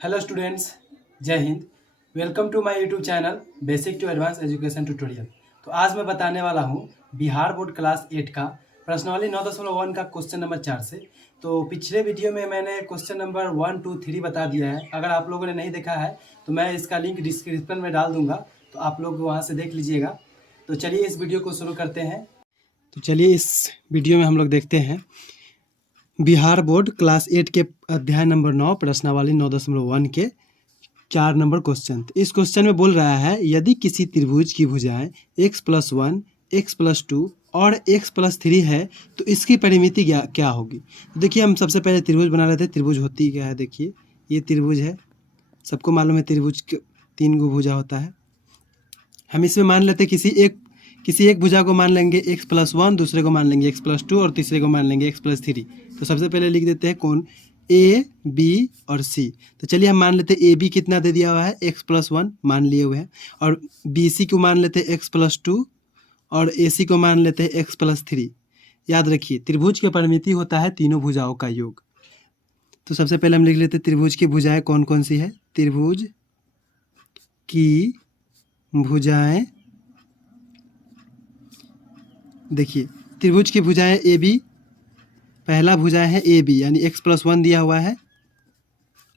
Hello students, जय Hind. Welcome to my YouTube channel basic to advance education tutorial. तो आज मैं बताने वाला हूँ बिहार बोर्ड क्लास 8 का प्रश्नावली 9.1 का क्वेश्चन नंबर 4 से। तो पिछले वीडियो में मैंने क्वेश्चन नंबर 1, 2, 3 बता दिया है। अगर आप लोगों ने नहीं देखा है तो मैं इसका लिंक डिस्क्रिप्शन में डाल दूंगा, तो आप लोग वहाँ से देख लीजिएगा। तो चलिए इस वीडियो को शुरू करते हैं। तो चलिए इस वीडियो में हम लोग देखते हैं बिहार बोर्ड क्लास 8 के अध्याय नंबर 9 प्रश्नावली 9.1 के 4 नंबर क्वेश्चन। इस क्वेश्चन में बोल रहा है यदि किसी त्रिभुज की भुजाएं x+1, x+2 और x+3 है तो इसकी परिमिति क्या होगी। तो देखिए हम सबसे पहले त्रिभुज बना लेते हैं। त्रिभुज होती क्या है, देखिए ये त्रिभुज है, सबको मालूम है त्रिभुज 3 गो भुजा होता है। हम इसमें मान लेते हैं किसी एक भुजा को मान लेंगे x+1, दूसरे को मान लेंगे x+2 और तीसरे को मान लेंगे x+3। तो सबसे पहले लिख देते हैं कौन, ए, बी और सी। तो चलिए हम मान लेते हैं ए बी कितना दे दिया हुआ है, x+1 मान लिए हुए हैं, और बी सी को मान लेते हैं x+2 और ए सी को मान लेते हैं x+3। याद रखिए त्रिभुज की परिमिति होता है तीनों भुजाओं का योग। तो सबसे पहले हम लिख लेते हैं त्रिभुज की भुजाएं कौन कौन सी है। त्रिभुज की भुजाएं, देखिए त्रिभुज की भुजाएं ए बी, पहला भुजा है ए बी यानी x+1 दिया हुआ है,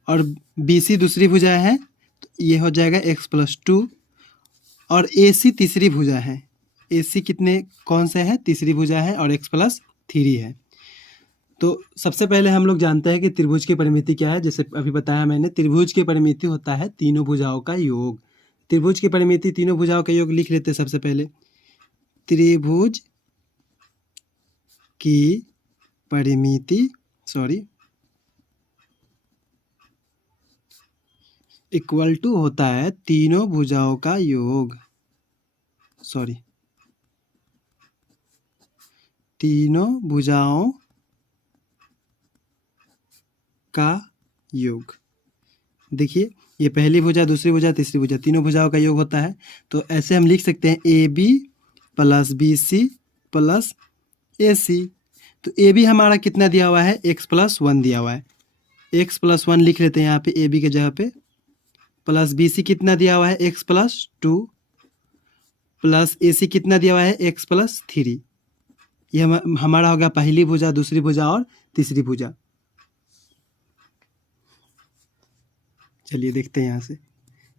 और बी सी दूसरी भुजा है तो ये हो जाएगा x+2, और ए सी तीसरी भुजा है। ए सी कौन से है, तीसरी भुजा है और x+3 है। तो सबसे पहले हम लोग जानते हैं कि त्रिभुज की परिमिति क्या है। जैसे अभी बताया मैंने, त्रिभुज की परिमिति होता है तीनों भुजाओं का योग। त्रिभुज की परिमिति तीनों भुजाओं का योग लिख लेते हैं। सबसे पहले त्रिभुज की परिमिति इक्वल टू होता है तीनों भुजाओं का योग, तीनों भुजाओं का योग। देखिए ये पहली भुजा, दूसरी भुजा, तीसरी भुजा, तीनों भुजाओं का योग होता है। तो ऐसे हम लिख सकते हैं A B plus B C plus A C. तो ए बी हमारा कितना दिया हुआ है, x+1 दिया हुआ है, x+1 लिख लेते हैं यहाँ पे ए बी के जगह पे, प्लस बी सी कितना दिया हुआ है x+2 प्लस ए सी कितना दिया हुआ है x+3। ये हमारा हो गया पहली भुजा, दूसरी भुजा और तीसरी भुजा। चलिए देखते हैं यहाँ से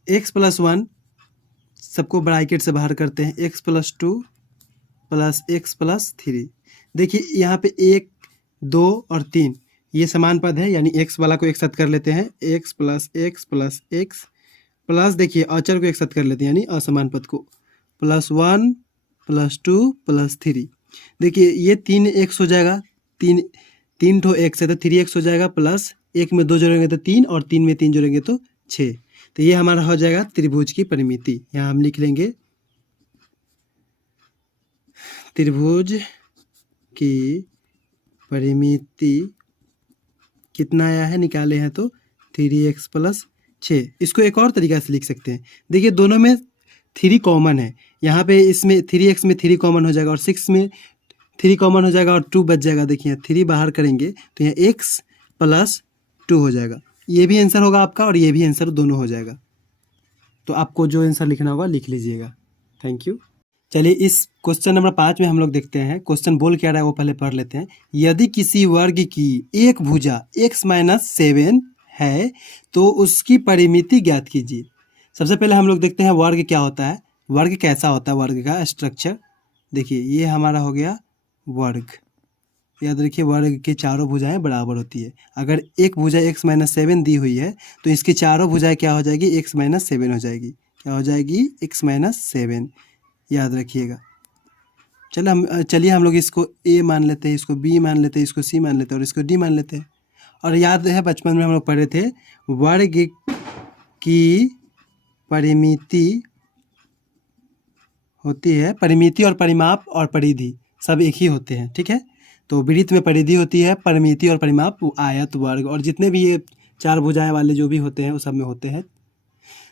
x+1 सबको ब्रैकेट से बाहर करते हैं, x+2 प्लस x+3। देखिए यहाँ पे 1, 2 और 3 ये समान पद है, यानी x वाला को एक साथ कर लेते हैं, x plus x plus x plus देखिए अचर को एक साथ कर लेते हैं यानी असमान पद को, +1 +2 +3। देखिए ये 3x हो जाएगा, तीन ठो x है तो 3x हो जाएगा, प्लस 1 में 2 जोड़ेंगे तो 3 और 3 में 3 जोड़ेंगे तो 6। तो ये हमारा हो जाएगा त्रिभुज की परिमिति। यहाँ हम लिख लेंगे त्रिभुज की परिमिति कितना आया है, निकाले हैं तो 3x + 6। इसको एक और तरीका से लिख सकते हैं। देखिए दोनों में 3 कॉमन है, यहाँ पे इसमें 3x में 3 कॉमन हो जाएगा और 6 में 3 कॉमन हो जाएगा और 2 बच जाएगा। देखिए 3 बाहर करेंगे तो यहाँ x + 2 हो जाएगा। ये भी आंसर होगा आपका और ये भी आंसर, दोनों हो जाएगा। तो आपको जो आंसर लिखना होगा लिख लीजिएगा। Thank you. चलिए इस क्वेश्चन नंबर 5 में हम लोग देखते हैं क्वेश्चन बोल क्या रहा है वो पहले पढ़ लेते हैं। यदि किसी वर्ग की एक भुजा x-7 है तो उसकी परिमिति ज्ञात कीजिए। सबसे पहले हम लोग देखते हैं वर्ग क्या होता है, वर्ग कैसा होता है, वर्ग का स्ट्रक्चर। देखिए ये हमारा हो गया वर्ग। याद रखिए वर्ग के चारों भुजाएं बराबर होती है। अगर एक भुजा x-7 दी हुई है तो इसकी चारों भुजाएं क्या हो जाएगी, x-7 हो जाएगी। क्या हो जाएगी, x-7। याद रखिएगा। चलिए हम लोग इसको a मान लेते हैं, इसको b मान लेते हैं, इसको c मान लेते हैं और इसको d मान लेते हैं। और याद है बचपन में हम लोग पढ़े थे वर्ग की परिमिति होती है, परिमिति और परिमाप और परिधि सब एक ही होते हैं, ठीक है। तो वृत्त में परिधि होती है, परिमिति और परिमाप आयत, वर्ग और जितने भी ये 4 भुजाएं वाले जो भी होते हैं वो सब में होते हैं।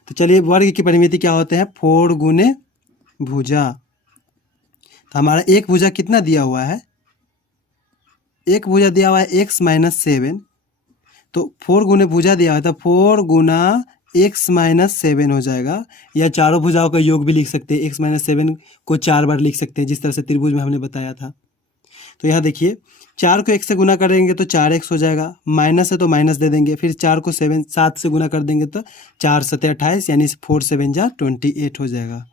तो चलिए वर्ग की परिमिति क्या होते हैं, 4 गुने भुजा। तो हमारा एक भुजा कितना दिया हुआ है, एक भुजा दिया हुआ है x-7। तो 4 गुने भुजा दिया हुआ था, 4 गुना x माइनस 7 हो जाएगा, या चारों भुजाओं का योग भी लिख सकते हैं। x माइनस 7 को 4 बार लिख सकते हैं, जिस तरह से त्रिभुज में हमने बताया था। तो यहाँ देखिए 4 को 1 से गुना करेंगे तो 4x हो जाएगा, माइनस है तो माइनस दे देंगे, फिर 4 को 7 से गुना कर देंगे तो 4 7 28, यानी 4 7 जा 28 हो जाएगा।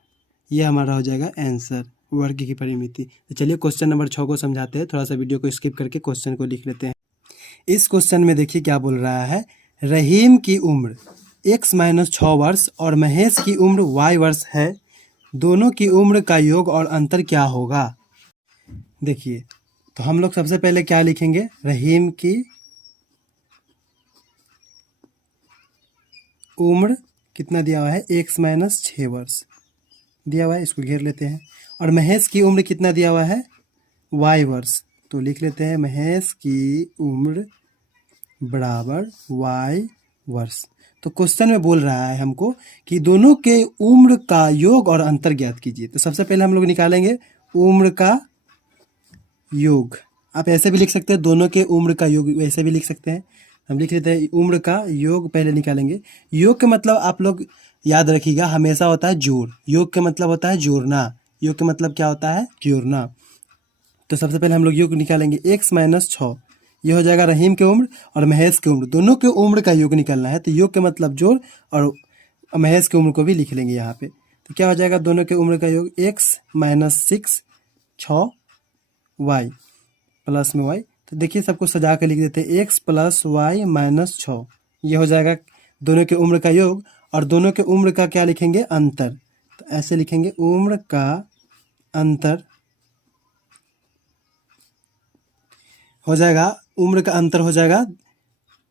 ये हमारा हो जाएगा आंसर, वर्ग की परिमिति। तो चलिए क्वेश्चन नंबर 6 को समझाते हैं। थोड़ा सा वीडियो को स्किप करके क्वेश्चन को लिख लेते हैं। इस क्वेश्चन में देखिए क्या बोल रहा है, रहीम की उम्र x माइनस 6 वर्ष और महेश की उम्र y वर्ष है, दोनों की उम्र का योग और अंतर क्या होगा। देखिए तो हम लोग सबसे पहले क्या लिखेंगे, रहीम की उम्र कितना दिया हुआ है, x माइनस 6 वर्ष दिया हुआ है, इसको घेर लेते हैं। और महेश की उम्र कितना दिया हुआ है, y वर्ष, तो लिख लेते हैं महेश की उम्र बराबर y वर्ष। तो क्वेश्चन में बोल रहा है हमको कि दोनों के उम्र का योग और अंतर ज्ञात कीजिए। तो सबसे पहले हम लोग निकालेंगे उम्र का योग। आप ऐसे भी लिख सकते हैं, दोनों के उम्र का योग वैसे भी लिख सकते हैं। हम लिख लेते हैं उम्र का योग पहले निकालेंगे। योग का मतलब आप लोग याद रखिएगा, हमेशा होता है जोड़। योग का मतलब होता है जोड़ना, योग का मतलब क्या होता है, जोड़ना। तो सबसे पहले हम लोग योग निकालेंगे, x माइनस 6, ये हो जाएगा रहीम की उम्र और महेश की उम्र, दोनों के उम्र का योग निकालना है। तो योग के मतलब जोड़, और महेश की उम्र को भी लिख लेंगे यहाँ पे। तो क्या हो जाएगा, दोनों के उम्र का योग x माइनस 6 y प्लस में y। तो देखिए सबको सजा कर लिख देते हैं, x प्लस y माइनस 6, ये हो जाएगा दोनों के उम्र का योग। और दोनों के उम्र का क्या लिखेंगे, अंतर। तो ऐसे लिखेंगे उम्र का अंतर हो जाएगा, उम्र का अंतर हो जाएगा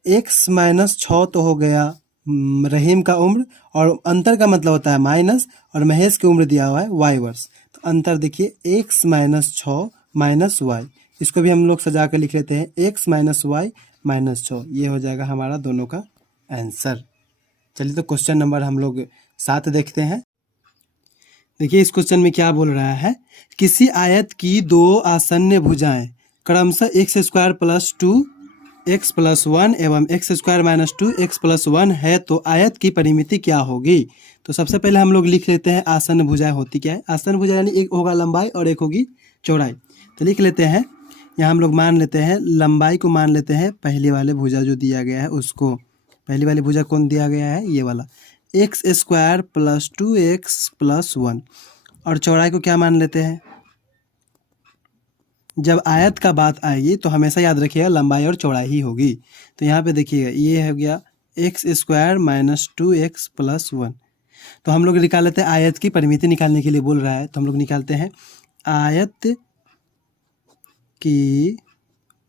x माइनस 6 तो हो गया रहीम का उम्र, और अंतर का मतलब होता है माइनस, और महेश की उम्र दिया हुआ है y वर्ष। तो अंतर देखिए x माइनस 6 माइनस y, इसको भी हम लोग सजा कर लिख लेते हैं x माइनस y माइनस 6, ये हो जाएगा हमारा दोनों का आंसर। चलिए तो क्वेश्चन नंबर हम लोग 7 देखते हैं। देखिए इस क्वेश्चन में क्या बोल रहा है, किसी आयत की दो आसन्न भुजाएं क्रमशः x square plus 2x plus 1 एवं x square minus 2x plus 1 है, तो आयत की परिमिति क्या होगी। तो सबसे पहले हम लोग लिख लेते हैं आसन्न भुजाएं होती क्या है। आसन्न भुजा यानी एक होगा लंबाई और एक होगी चौड़ाई। तो लिख लेते हैं, यहाँ हम लोग मान लेते हैं लंबाई को, मान लेते हैं पहले वाले भुजा जो दिया गया है उसको। पहली वाली भुजा कौन दिया गया है, ये वाला, x square plus 2x plus 1। और चौड़ाई को क्या मान लेते हैं, जब आयत का बात आएगी तो हमेशा याद रखिएगा लंबाई और चौड़ाई ही होगी। तो यहाँ पे देखिएगा ये हो गया x square minus 2x plus 1। तो हम लोग निकाल लेते हैं, आयत की परिमिति निकालने के लिए बोल रहा है, तो हम लोग निकालते हैं आयत की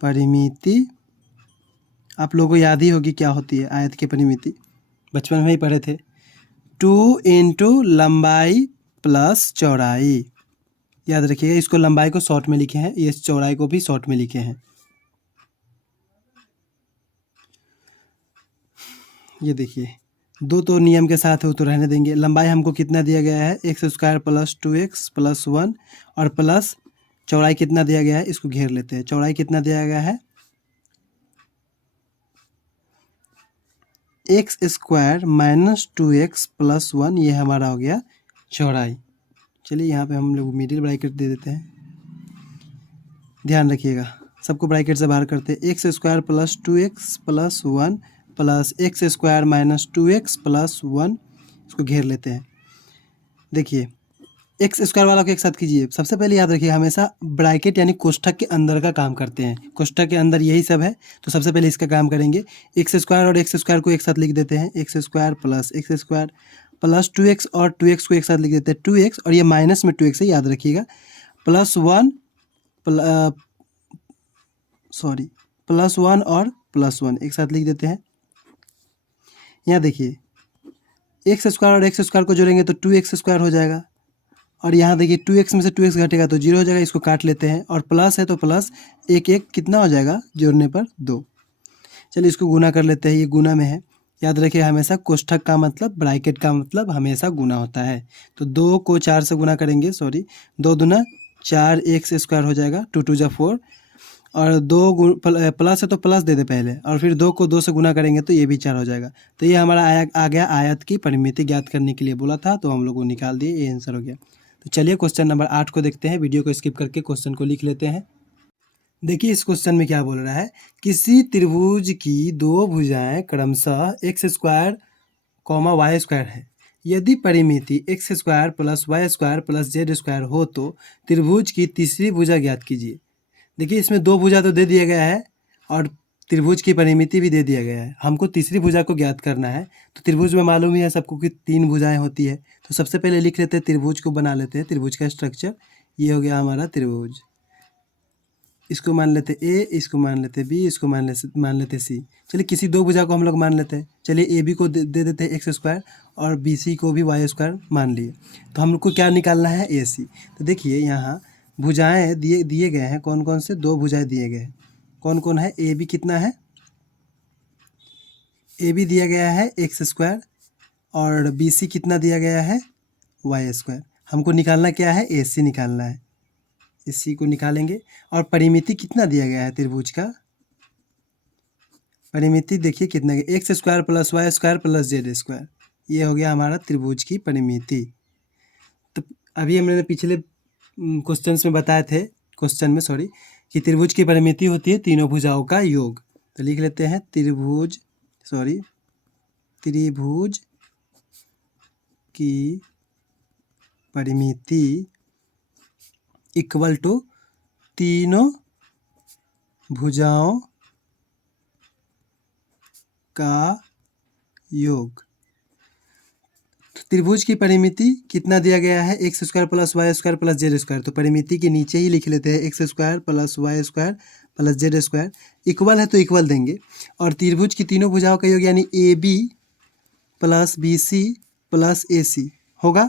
परिमिति। आप लोगों को याद ही होगी क्या होती है आयत की परिमिति, बचपन में ही पढ़े थे, 2 इंटू लंबाई प्लस चौड़ाई। याद रखिएगा, इसको लंबाई को शॉर्ट में लिखे हैं, ये चौड़ाई को भी शॉर्ट में लिखे हैं। ये देखिए दो तो नियम के साथ है, तो रहने देंगे। लंबाई हमको कितना दिया गया है, x square plus 2x plus 1, और प्लस चौड़ाई कितना दिया गया है, इसको घेर लेते हैं। चौड़ाई कितना दिया गया है, x square minus 2x plus 1, ये हमारा हो गया चौड़ाई। चलिए यहाँ पे हम लोग मिडिल ब्रैकेट दे देते हैं, ध्यान रखिएगा सबको ब्रैकेट से बाहर करते हैं। x square plus 2x plus 1 plus x square minus 2x plus 1, इसको घेर लेते हैं। देखिए एक्स स्क्वायर वाला को एक साथ कीजिए। सबसे पहले याद रखिए हमेशा ब्रैकेट यानी कोष्ठक के अंदर का काम करते हैं, कोष्ठक के अंदर यही सब है। तो सबसे पहले इसका काम करेंगे, एक्स स्क्वायर और एक्स स्क्वायर को एक साथ लिख देते हैं, एक्स स्क्वायर प्लस 2x और 2x को एक साथ लिख देते हैं 2x, और ये माइनस में 2x है याद रखिएगा, प्लस 1 और प्लस 1 एक साथ लिख देते हैं। यहाँ देखिए एक्स स्क्वायर और एक्स स्क्वायर को जोड़ेंगे तो 2x स्क्वायर हो जाएगा, और यहाँ देखिए 2x में से 2x घटेगा तो 0 हो जाएगा, इसको काट लेते हैं। और प्लस है तो प्लस एक कितना हो जाएगा जोड़ने पर 2। चलिए इसको गुना कर लेते हैं, ये गुना में है। याद रखिए हमेशा कोष्ठक का मतलब ब्रैकेट का मतलब हमेशा गुना होता है। तो 2 को 4 से गुना करेंगे, 2 दूना 4 एक्स स्क्वायर हो जाएगा, 2 2 जा 4, और दो प्लस है तो प्लस दे दे पहले, और फिर 2 को 2 से गुना करेंगे तो ये भी 4 हो जाएगा। तो ये हमारा आ गया आयत की परिमिति ज्ञात करने के लिए बोला था, तो हम लोग वो निकाल दिए, ये आंसर हो गया। तो चलिए क्वेश्चन नंबर 8 को देखते हैं। वीडियो को स्किप करके क्वेश्चन को लिख लेते हैं। देखिए इस क्वेश्चन में क्या बोल रहा है, किसी त्रिभुज की 2 भुजाएं क्रमशः X square comma Y square है। यदि परिमिति X square plus Y square plus Z square हो तो त्रिभुज की तीसरी भुजा ज्ञात कीजिए। देखिए इसमें 2 भुजा तो दे दिया गया है और त्रिभुज की परिमिति भी दे दिया गया है। हमको तीसरी भुजा को ज्ञात करना है। तो त्रिभुज में मालूम ही है सबको कि 3 भुजाएं होती है। तो सबसे पहले लिख लेते हैं, त्रिभुज को बना लेते हैं। त्रिभुज का स्ट्रक्चर ये हो गया हमारा त्रिभुज। इसको मान लेते ए, इसको मान लेते बी, इसको मान लेते सी। चलिए किसी 2 भुजा को हम लोग मान लेते हैं। चलिए ए बी को दे देते हैं एक्स स्क्वायर और बी सी को भी वाई स्क्वायर मान लिए। तो हम लोग को क्या निकालना है, ए सी। तो देखिए यहाँ भुजाएं दिए गए हैं, कौन कौन से 2 भुजाएं दिए गए हैं, कौन कौन है। ए बी कितना है, ए बी दिया गया है एक्स स्क्वायर और बी सी कितना दिया गया है, वाई स्क्वायर। हमको निकालना क्या है, ए सी निकालना है। इसी को निकालेंगे। और परिमिति कितना दिया गया है त्रिभुज का, परिमिति देखिए कितना है, x square plus Y square plus Z square. ये हो गया हमारा त्रिभुज की परिमिति। तो अभी हमने पिछले क्वेश्चंस में बताए थे, कि त्रिभुज की परिमिति होती है तीनों भुजाओं का योग। तो लिख लेते हैं त्रिभुज की परिमिति इक्वल टू तीनों भुजाओं का योग। तो त्रिभुज की परिमिति कितना दिया गया है, x square plus Y square plus Z square. तो परिमिति के नीचे ही लिख लेते हैं x square plus Y square plus Z square. Equal है तो इक्वल देंगे। और त्रिभुज की तीनों भुजाओं का योग यानी A B plus B C plus A C होगा।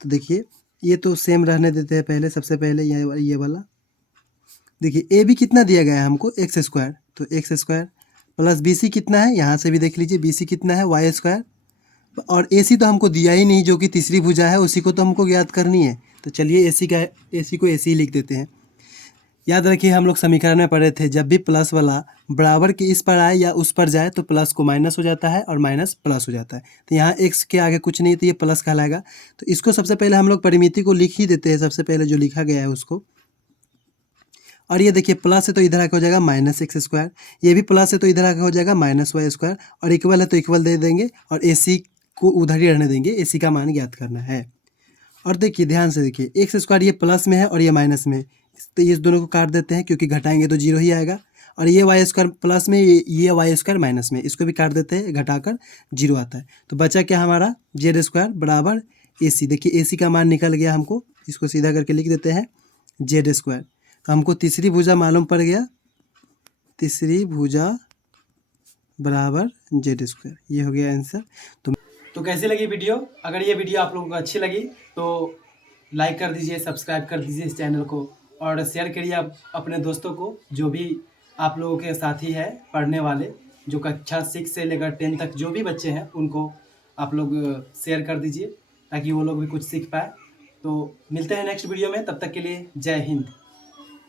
तो देखिए ये तो सेम रहने देते हैं। पहले सबसे पहले ये वाला देखिए, ए बी कितना दिया गया है हमको, एक्स स्क्वायर। तो x square plus B c कितना है, यहाँ से भी देख लीजिए बी सी कितना है, वाई स्क्वायर। और ए सी तो हमको दिया ही नहीं, जो कि तीसरी भुजा है उसी को तो हमको ज्ञात करनी है। तो चलिए ए सी को ए सी ही लिख देते हैं। याद रखिए हम लोग समीकरण में पढ़े थे, जब भी प्लस वाला बराबर के इस पर आए या उस पर जाए तो प्लस को माइनस हो जाता है और माइनस प्लस हो जाता है। तो यहाँ एक्स के आगे कुछ नहीं, तो ये प्लस कहलाएगा। तो इसको सबसे पहले हम लोग परिमिति को लिख ही देते हैं, सबसे पहले जो लिखा गया है उसको। और ये देखिए प्लस है तो इधर आके हो जाएगा माइनस एक्स स्क्वायर, ये भी प्लस है तो इधर आके हो जाएगा माइनस वाई स्क्वायर, और इक्वल है तो इक्वल दे देंगे और ए सी को उधर ही रहने देंगे। ए सी का मान ज्ञात करना है। और देखिए ध्यान से देखिए, एक्स स्क्वायर ये प्लस में है और ये माइनस में, तो ये दोनों को काट देते हैं क्योंकि घटाएंगे तो जीरो ही आएगा। और ये वाई स्क्वायर प्लस में, ये वाई स्क्वायर माइनस में, इसको भी काट देते हैं, घटाकर जीरो आता है। तो बचा क्या हमारा, जेड स्क्वायर बराबर ए सी। देखिए ए सी का मान निकल गया हमको, इसको सीधा करके लिख देते हैं जेड स्क्वायर। तो हमको तीसरी भुजा मालूम पड़ गया, तीसरी भुजा बराबर जेड स्क्वायर। ये हो गया आंसर। तो कैसी लगी वीडियो? अगर ये वीडियो आप लोगों को अच्छी लगी तो लाइक कर दीजिए, सब्सक्राइब कर दीजिए इस चैनल को, और शेयर करिए आप अपने दोस्तों को, जो भी आप लोगों के साथी है पढ़ने वाले, जो कक्षा 6 से लेकर 10 तक जो भी बच्चे हैं उनको आप लोग शेयर कर दीजिए ताकि वो लोग भी कुछ सीख पाए। तो मिलते हैं नेक्स्ट वीडियो में, तब तक के लिए जय हिंद।